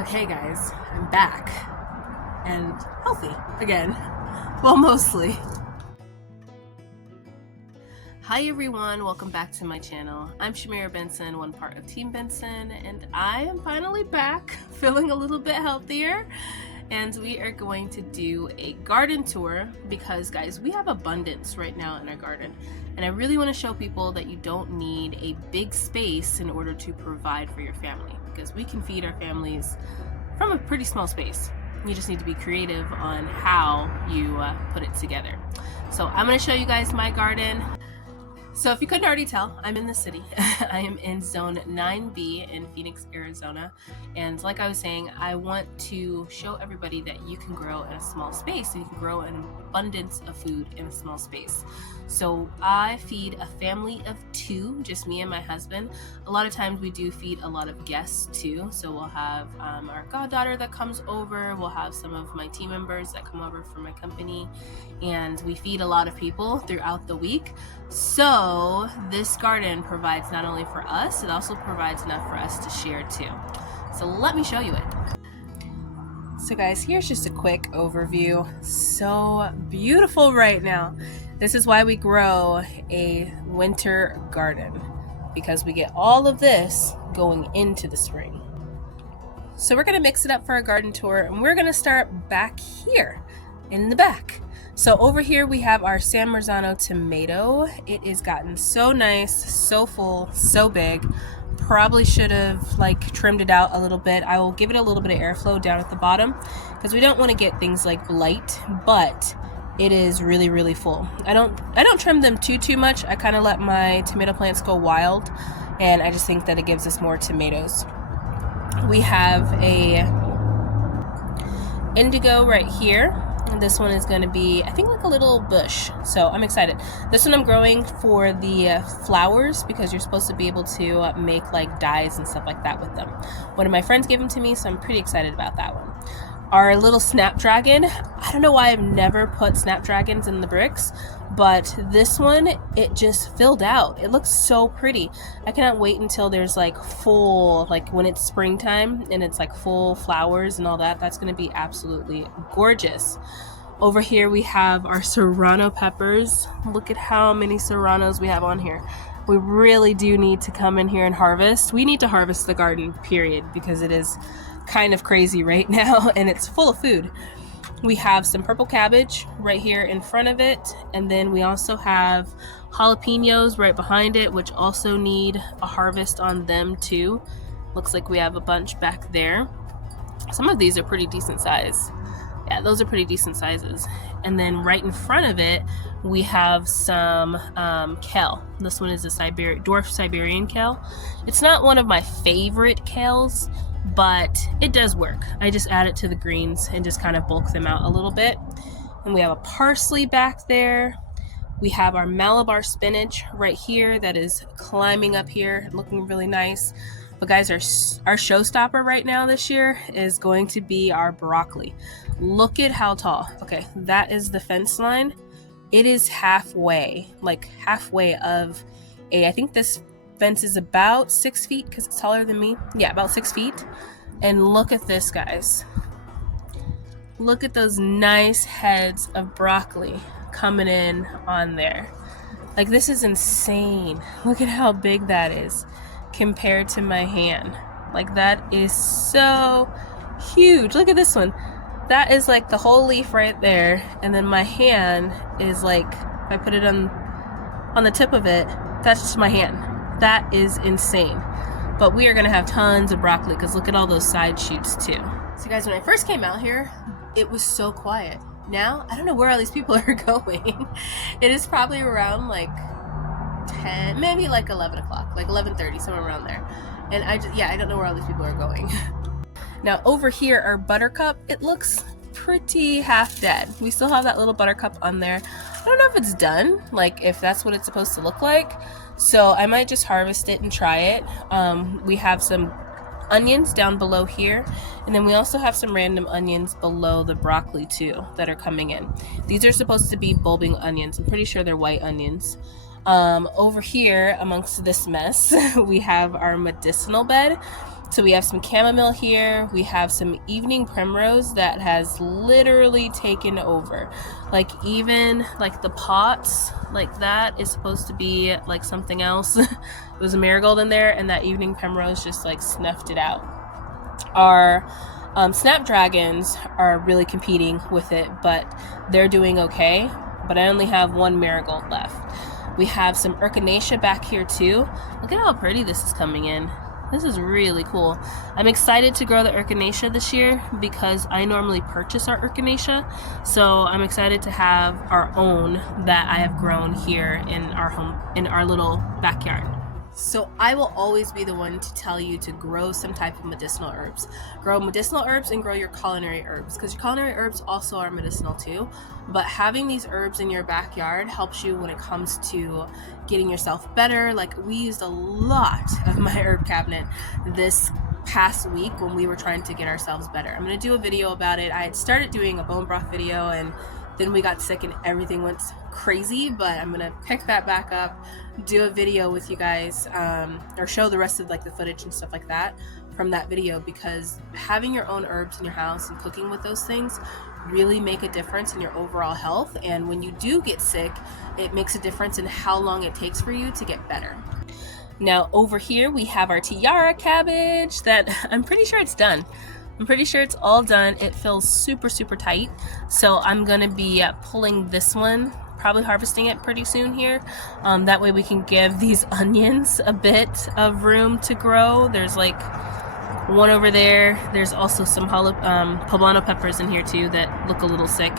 Okay, guys, I'm back and healthy again. Well, mostly. Hi everyone, welcome back to my channel. I'm Shamira Benson, one part of Team Benson, and I am finally back, feeling a little bit healthier. And we are going to do a garden tour because, guys, we have abundance right now in our garden. And I really want to show people that you don't need a big space in order to provide for your family, because we can feed our families from a pretty small space. You just need to be creative on how you put it together. So I'm going to show you guys my garden. So if you couldn't already tell, I'm in the city. I am in zone 9B in Phoenix, Arizona. And like I was saying, I want to show everybody that you can grow in a small space, and you can grow an abundance of food in a small space. So I feed a family of 2, just me and my husband. A lot of times we do feed a lot of guests too. So we'll have our goddaughter that comes over. We'll have some of my team members that come over from my company. And we feed a lot of people throughout the week. So this garden provides not only for us, it also provides enough for us to share too. So let me show you it. So guys, here's just a quick overview. So beautiful right now. This is why we grow a winter garden, because we get all of this going into the spring. So we're gonna mix it up for a garden tour, and we're gonna start back here in the back. So over here we have our San Marzano tomato. It has gotten so nice, so full, so big. Probably should have trimmed it out a little bit. I will give it a little bit of airflow down at the bottom because we don't want to get things like blight, but it is really, really full. I don't trim them too much. I kind of let my tomato plants go wild, and I just think that it gives us more tomatoes. We have a indigo right here. This one is going to be, I think, like a little bush. So I'm excited. This one I'm growing for the flowers, because you're supposed to be able to make like dyes and stuff like that with them. One of my friends gave them to me, so I'm pretty excited about that one. Our little snapdragon, I don't know why I've never put snapdragons in the bricks, but this one, it just filled out. It looks so pretty. I cannot wait until there's full, when it's springtime and it's full flowers and all that. That's going to be absolutely gorgeous. Over here we have our serrano peppers. Look at how many serranos we have on here. We really do need to come in here and harvest. We need to harvest the garden, period, because it is kind of crazy right now and it's full of food. We have some purple cabbage right here in front of it, and then we also have jalapenos right behind it, which also need a harvest on them too. Looks like we have a bunch back there. Some of these are pretty decent size. Yeah, those are pretty decent sizes. And then right in front of it, we have some kale. This one is a dwarf Siberian kale. It's not one of my favorite kales, but it does work. I just add it to the greens and just kind of bulk them out a little bit. And we have a parsley back there. We have our Malabar spinach right here that is climbing up here, looking really nice. But guys, our showstopper right now this year is going to be our broccoli. Look at how tall. Okay, that is the fence line. It is halfway of I think this fence is about 6 feet because it's taller than me. Yeah, about 6 feet. And look at this, guys. Look at those nice heads of broccoli coming in on there. This is insane. Look at how big that is compared to my hand. That is so huge. Look at this one. That is the whole leaf right there, and then my hand is if I put it on the tip of it, that's just my hand. That is insane. But we are gonna have tons of broccoli because look at all those side shoots too. So guys, when I first came out here, it was so quiet. Now, I don't know where all these people are going. It is probably around 10, maybe 11 o'clock, 11:30, somewhere around there. And I don't know where all these people are going. Now over here, our buttercup, it looks pretty half dead. We still have that little buttercup on there. I don't know if it's done, if that's what it's supposed to look like. So I might just harvest it and try it. We have some onions down below here, and then we also have some random onions below the broccoli too that are coming in. These are supposed to be bulbing onions. I'm pretty sure they're white onions. Over here amongst this mess, we have our medicinal bed. So we have some chamomile here. We have some evening primrose that has literally taken over. Like even like the pots like that is supposed to be like something else. It was a marigold in there, and that evening primrose just like snuffed it out. Our snapdragons are really competing with it, but they're doing okay. But I only have one marigold left. We have some echinacea back here too. Look at how pretty this is coming in. This is really cool. I'm excited to grow the echinacea this year because I normally purchase our echinacea. So I'm excited to have our own that I have grown here in our home, in our little backyard. So I will always be the one to tell you to grow some type of medicinal herbs. Grow medicinal herbs and grow your culinary herbs, because your culinary herbs also are medicinal too. But having these herbs in your backyard helps you when it comes to getting yourself better. Like we used a lot of my herb cabinet this past week when we were trying to get ourselves better. I'm going to do a video about it. I had started doing a bone broth video and then we got sick and everything went crazy, but I'm gonna pick that back up, do a video with you guys, or show the rest of like the footage and stuff like that from that video, because having your own herbs in your house and cooking with those things really make a difference in your overall health. And when you do get sick, it makes a difference in how long it takes for you to get better. Now over here we have our tiara cabbage that I'm pretty sure it's done. I'm pretty sure it's all done. It feels super, super tight. So I'm gonna be pulling this one, probably harvesting it pretty soon here. That way we can give these onions a bit of room to grow. There's like one over there. There's also some poblano peppers in here too that look a little sick.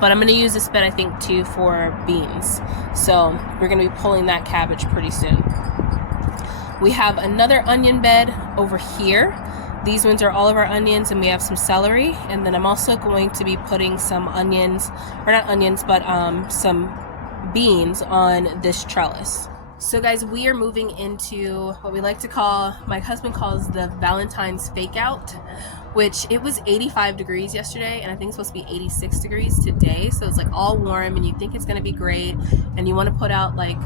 But I'm gonna use this bed, I think, too, for beans. So we're gonna be pulling that cabbage pretty soon. We have another onion bed over here. These ones are all of our onions, and we have some celery. And then I'm also going to be putting some onions, or not onions, but some beans on this trellis. So guys, we are moving into what we like to call, my husband calls the Valentine's fake out, which it was 85 degrees yesterday, and I think it's supposed to be 86 degrees today. So it's like all warm, and you think it's gonna be great, and you wanna put out like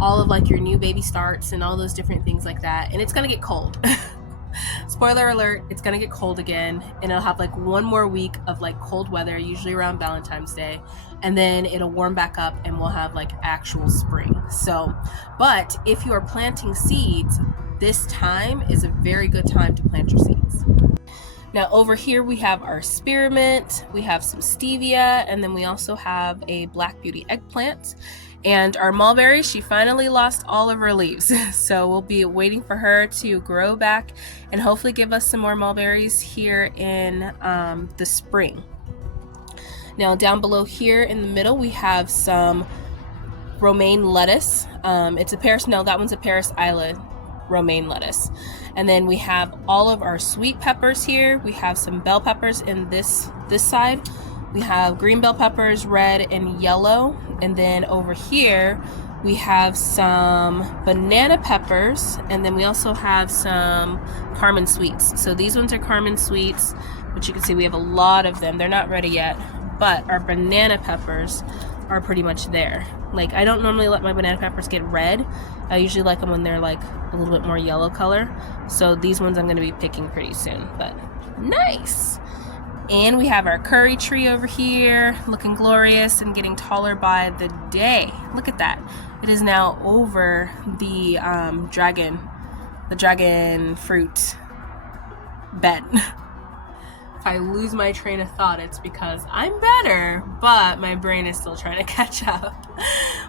all of like your new baby starts and all those different things like that, and it's gonna get cold. Spoiler alert, it's gonna get cold again, and it'll have like one more week of like cold weather, usually around Valentine's Day, and then it'll warm back up and we'll have like actual spring. So, but if you are planting seeds, this time is a very good time to plant your seeds. Now over here we have our spearmint, we have some stevia, and then we also have a black beauty eggplant. And our mulberry, she finally lost all of her leaves. So we'll be waiting for her to grow back and hopefully give us some more mulberries here in the spring. Now down below here in the middle, we have some romaine lettuce. It's a Paris, no, that one's a Paris Island romaine lettuce. And then we have all of our sweet peppers here. We have some bell peppers in this side. We have green bell peppers, red and yellow. And then over here, we have some banana peppers. And then we also have some Carmen sweets. So these ones are Carmen sweets, which you can see we have a lot of them. They're not ready yet, but our banana peppers are pretty much there. Like, I don't normally let my banana peppers get red. I usually like them when they're like a little bit more yellow color. So these ones I'm gonna be picking pretty soon, but nice. And we have our curry tree over here, looking glorious and getting taller by the day. Look at that. It is now over the dragon fruit bed. If I lose my train of thought, it's because I'm better, but my brain is still trying to catch up.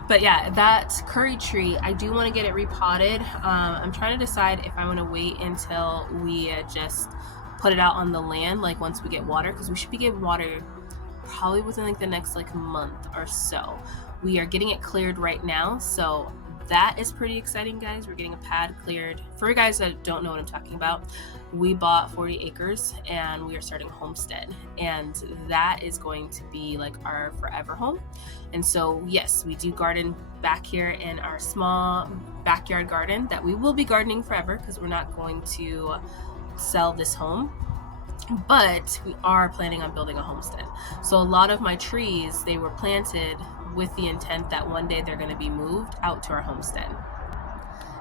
But yeah, that curry tree, I do want to get it repotted. I'm trying to decide if I want to wait until we just put it out on the land, like once we get water, because we should be getting water probably within like the next like month or so. We are getting it cleared right now, so that is pretty exciting, guys. We're getting a pad cleared. For you guys that don't know what I'm talking about, we bought 40 acres and we are starting a homestead, and that is going to be like our forever home. And so yes, we do garden back here in our small backyard garden that we will be gardening forever, because we're not going to sell this home, but we are planning on building a homestead. So a lot of my trees, they were planted with the intent that one day they're going to be moved out to our homestead.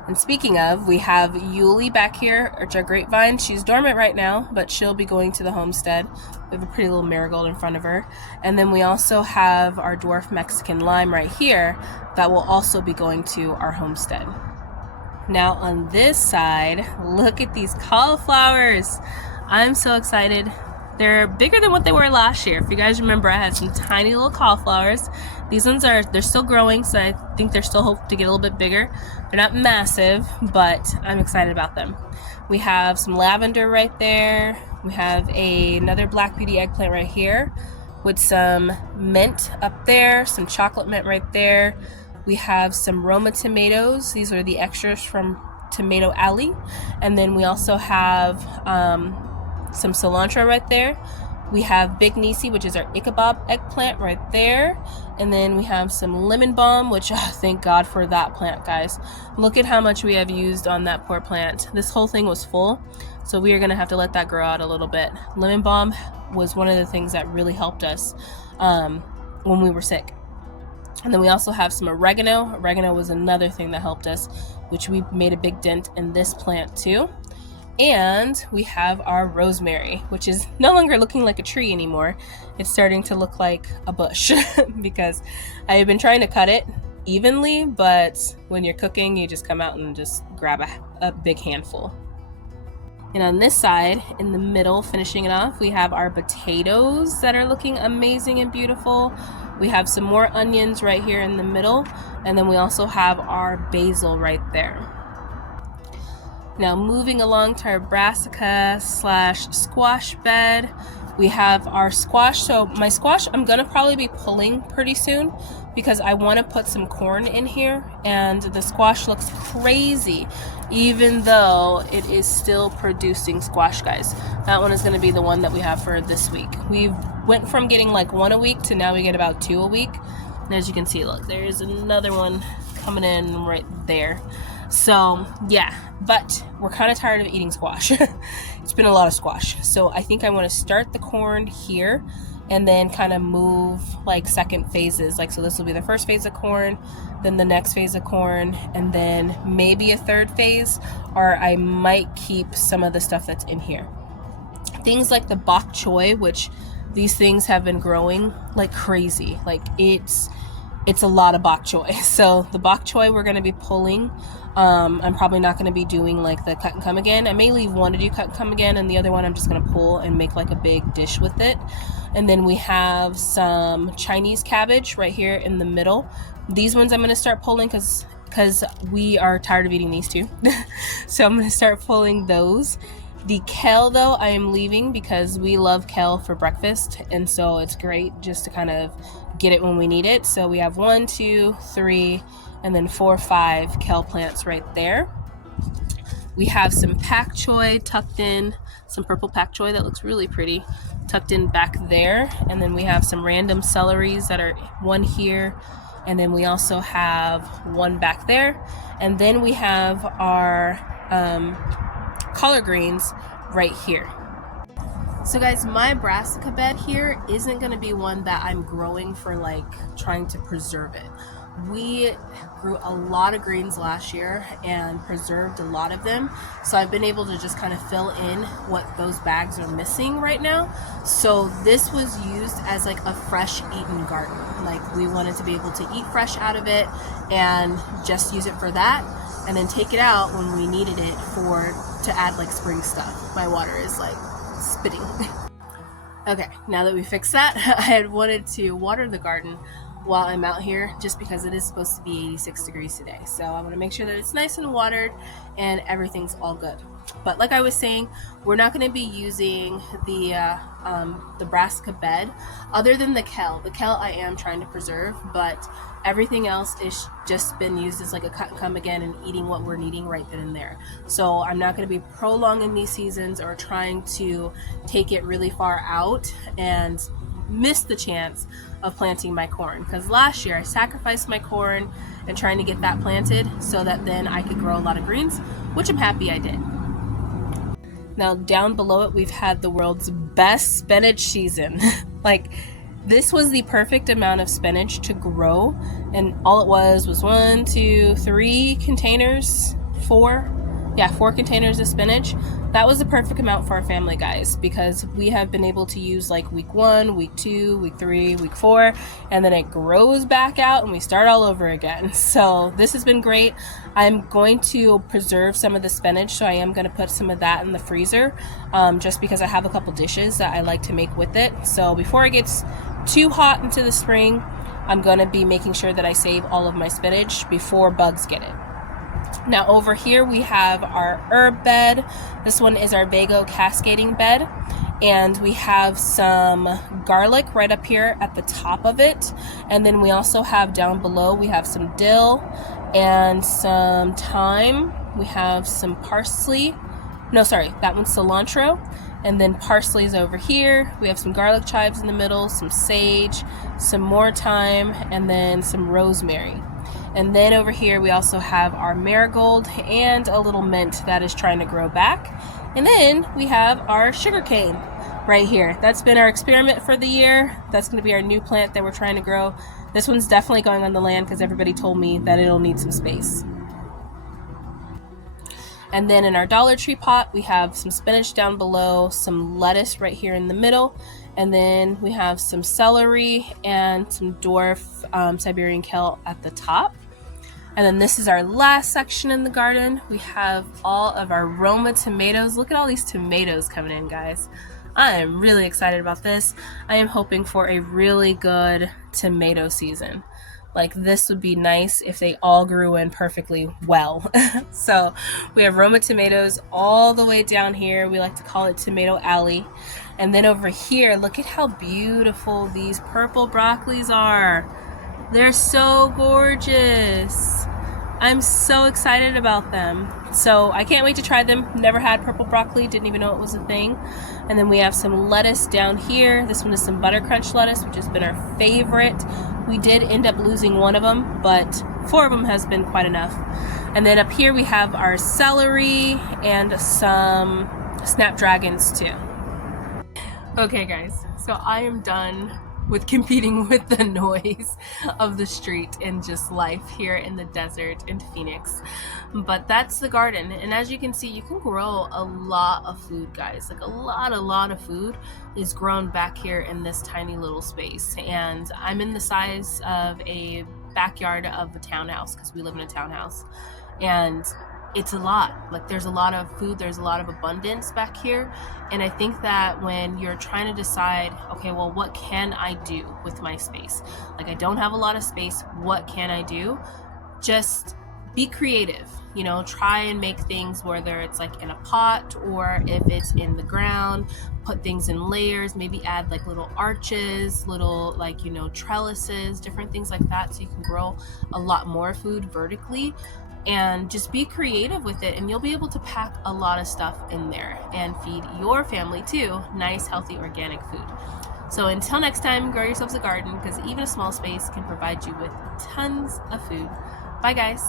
And speaking of, we have Yuli back here, which our grapevine. She's dormant right now, but she'll be going to the homestead. We have a pretty little marigold in front of her. And then we also have our dwarf Mexican lime right here that will also be going to our homestead. Now on this side, look at these cauliflowers. I'm so excited. They're bigger than what they were last year. If you guys remember, I had some tiny little cauliflowers. These ones they're still growing, so I think they're still hope to get a little bit bigger. They're not massive, but I'm excited about them. We have some lavender right there. We have another black beauty eggplant right here with some mint up there, some chocolate mint right there. We have some Roma tomatoes. These are the extras from Tomato Alley. And then we also have some cilantro right there. We have Big Nisi, which is our Ichabod eggplant right there. And then we have some lemon balm, which thank God for that plant, guys. Look at how much we have used on that poor plant. This whole thing was full, so we are gonna have to let that grow out a little bit. Lemon balm was one of the things that really helped us when we were sick. And then we also have some oregano. Oregano was another thing that helped us, which we made a big dent in this plant too. And we have our rosemary, which is no longer looking like a tree anymore. It's starting to look like a bush because I have been trying to cut it evenly, but when you're cooking, you just come out and just grab a big handful. And on this side, in the middle, finishing it off, we have our potatoes that are looking amazing and beautiful. We have some more onions right here in the middle, and then we also have our basil right there. Now moving along to our brassica / squash bed, we have our squash. So my squash, I'm gonna probably be pulling pretty soon because I want to put some corn in here, and the squash looks crazy even though it is still producing squash, guys. That one is going to be the one that we have for this week. We went from getting like 1 a week to now we get about 2 a week. And as you can see, look, there's another one coming in right there. So yeah, but we're kind of tired of eating squash. It's been a lot of squash. So I think I want to start the corn here and then kind of move like second phases. Like, so this will be the first phase of corn, then the next phase of corn, and then maybe a third phase, or I might keep some of the stuff that's in here. Things like the bok choy, which these things have been growing like crazy. Like it's a lot of bok choy. So the bok choy we're going to be pulling. I'm probably not going to be doing like the cut and come again. I may leave one to do cut and come again, and the other one I'm just going to pull and make like a big dish with it. And then we have some Chinese cabbage right here in the middle. These ones I'm going to start pulling because we are tired of eating these two. So I'm going to start pulling those. The kale, though, I am leaving because we love kale for breakfast, and so it's great just to kind of get it when we need it. So we have 1, 2, 3, and then 4, 5 kale plants right there. We have some pak choy tucked in, some purple pak choy that looks really pretty, tucked in back there. And then we have some random celeries that are one here, and then we also have one back there. And then we have our collard greens right here. So guys, my brassica bed here isn't going to be one that I'm growing for like trying to preserve it. We grew a lot of greens last year and preserved a lot of them, so I've been able to just kind of fill in what those bags are missing right now. So this was used as like a fresh eaten garden. Like, we wanted to be able to eat fresh out of it and just use it for that, and then take it out when we needed it to add like spring stuff. My water is like spitting. Okay, now that we fixed that, I had wanted to water the garden while I'm out here, just because it is supposed to be 86 degrees today. So I want to make sure that it's nice and watered and everything's all good. But like I was saying, we're not going to be using the brassica bed other than the kale. The kale I am trying to preserve, but everything else is just been used as like a cut and come again and eating what we're needing right then and there. So I'm not going to be prolonging these seasons or trying to take it really far out and miss the chance of planting my corn, because last year I sacrificed my corn and trying to get that planted so that then I could grow a lot of greens, which I'm happy I did. Now down below it, we've had the world's best spinach season. Like, this was the perfect amount of spinach to grow, and all it was 1, 2, 3 containers 4 containers of spinach. That was the perfect amount for our family, guys, because we have been able to use like week 1, week 2, week 3, week 4, and then it grows back out and we start all over again. So this has been great. I'm going to preserve some of the spinach, so I am going to put some of that in the freezer, just because I have a couple dishes that I like to make with it. So before it gets too hot into the spring, I'm going to be making sure that I save all of my spinach before bugs get it. Now over here we have our herb bed. This one is our Vago cascading bed, and we have some garlic right up here at the top of it, and then we also have down below, we have some dill and some thyme. We have some parsley. No, sorry, that one's cilantro. And then parsley is over here. We have some garlic chives in the middle, some sage, some more thyme, and then some rosemary. And then over here we also have our marigold and a little mint that is trying to grow back. And then we have our sugar cane right here. That's been our experiment for the year. That's going to be our new plant that we're trying to grow. This one's definitely going on the land because everybody told me that it'll need some space. And then in our Dollar Tree pot, we have some spinach down below, some lettuce right here in the middle, and then we have some celery and some dwarf Siberian kale at the top. And then this is our last section in the garden. We have all of our Roma tomatoes. Look at all these tomatoes coming in, guys. I am really excited about this. I am hoping for a really good tomato season. Like, this would be nice if they all grew in perfectly well. So we have Roma tomatoes all the way down here. We like to call it Tomato Alley. And then over here, look at how beautiful these purple broccolis are. They're so gorgeous. I'm so excited about them. So I can't wait to try them. Never had purple broccoli, didn't even know it was a thing. And then we have some lettuce down here. This one is some butter crunch lettuce, which has been our favorite. We did end up losing one of them, but 4 of them has been quite enough. And then up here we have our celery and some snapdragons too. Okay guys, so I am done with competing with the noise of the street and just life here in the desert in Phoenix. But that's the garden, and as you can see, you can grow a lot of food, guys. Like a lot of food is grown back here in this tiny little space. And I'm in the size of a backyard of a townhouse because we live in a townhouse, and it's a lot. Like, there's a lot of food, there's a lot of abundance back here. And I think that when you're trying to decide, okay, well, what can I do with my space? Like, I don't have a lot of space, what can I do? Just be creative, you know, try and make things, whether it's like in a pot or if it's in the ground, put things in layers, maybe add like little arches, little, like, you know, trellises, different things like that, so you can grow a lot more food vertically. And just be creative with it, and you'll be able to pack a lot of stuff in there and feed your family too nice, healthy, organic food. So until next time, grow yourselves a garden, because even a small space can provide you with tons of food. Bye guys.